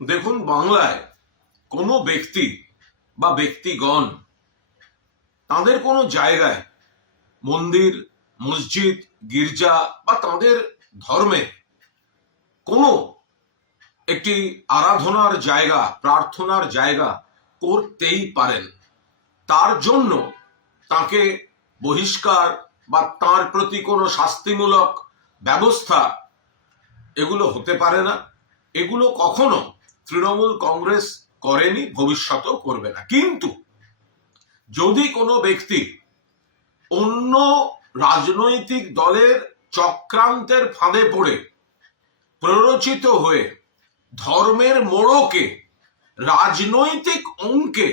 দেখুন বাংলায় কোনো ব্যক্তি বা ব্যক্তিগণ তাদের কোনো জায়গায় মন্দির, মসজিদ, গির্জা বা তাদের ধর্মে কোনো একটি আরাধনার জায়গা, প্রার্থনার জায়গা করতেই পারেন। তার জন্য তাকে বহিষ্কার বা তার প্রতি কোনো শাস্তিমূলক ব্যবস্থা এগুলো হতে পারে না। এগুলো কখনো তৃণমূল কংগ্রেস করেনি, ভবিষ্যতেও করবে না। কিন্তু যদি কোনো ব্যক্তি অন্য রাজনৈতিক দলের চক্রান্তের ফাঁদে পড়ে, প্ররোচিত হয়ে ধর্মের মোড়কে, রাজনৈতিক অঙ্কে,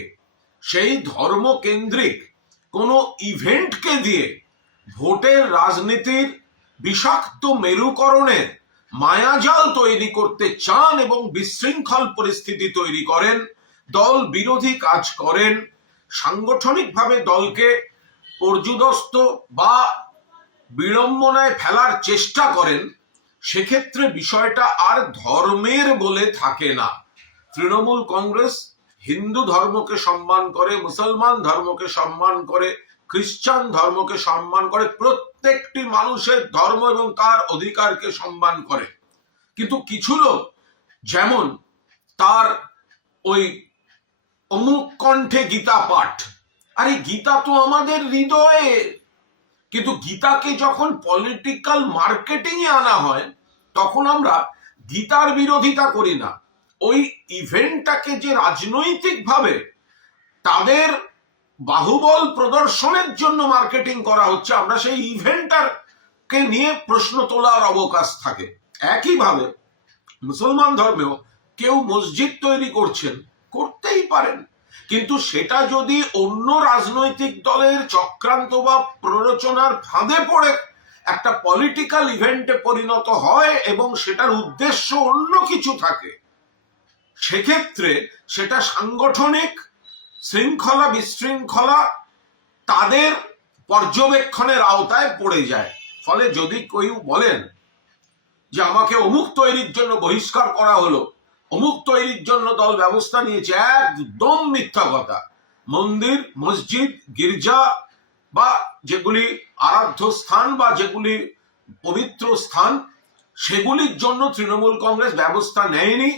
সেই ধর্মকেন্দ্রিক কোনো ইভেন্টকে দিয়ে ভোটের রাজনীতির বিষাক্ত মেরুকরণের মায়াজাল তৈরি করতে চান এবং বিশৃঙ্খল পরিস্থিতি তৈরি করেন, দল বিরোধী কাজ করেন, সাংগঠনিকভাবে দলকে পর্যুদস্ত বা বিড়ম্বনায় ফেলার চেষ্টা করেন, সেক্ষেত্রে বিষয়টা আর ধর্মের বলে থাকে না। তৃণমূল কংগ্রেস হিন্দু ধর্মকে সম্মান করে, মুসলমান ধর্মকে সম্মান করে খ্রিস্টান ধর্মকে সম্মান করে প্রত্যেকটি মানুষের ধর্ম এবং তার অধিকারকে সম্মান করে। কিন্তু কিছু লোক যেমন তার ওই অমুক কণ্ঠে গীতা পাঠ, আরে গীতা তো আমাদের হৃদয়ে। কিন্তু গীতাকে যখন পলিটিক্যাল মার্কেটিং এ আনা হয়, তখন আমরা গীতার বিরোধিতা করি না। ওই ইভেন্টটাকে যে রাজনৈতিকভাবে তাদের বাহুবল প্রদর্শনের জন্য মার্কেটিং করা হচ্ছে। আমরা সেই ইভেন্টটাকে নিয়ে প্রশ্ন তোলার অবকাশ থাকে। একইভাবে মুসলমান ধর্মেও কেউ মসজিদ তৈরি করছেন, করতেই পারেন। কিন্তু সেটা যদি অন্য রাজনৈতিক দলের চক্রান্ত বা প্ররোচনার ফাঁদে পড়ে, একটা পলিটিক্যাল ইভেন্টে পরিণত হয় এবং সেটার উদ্দেশ্য অন্য কিছু থাকে, সেক্ষেত্রে সেটা সাংগঠনিক শৃঙ্খলা, বিশৃঙ্খলা তাদের পর্যবেক্ষণের আওতায় পড়ে যায়। ফলে যদি কেউ বলেন যে আমাকে অমুক তৈরির জন্য বহিষ্কার করা হলো, অমুক তৈরির জন্য দল ব্যবস্থা নিয়েছে, একদম মিথ্যা কথা। মন্দির, মসজিদ, গির্জা বা যেগুলি আরাধ্য স্থান বা যেগুলি পবিত্র স্থান, সেগুলির জন্য তৃণমূল কংগ্রেস ব্যবস্থা নেয়নি,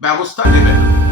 ব্যবস্থা নেবে না।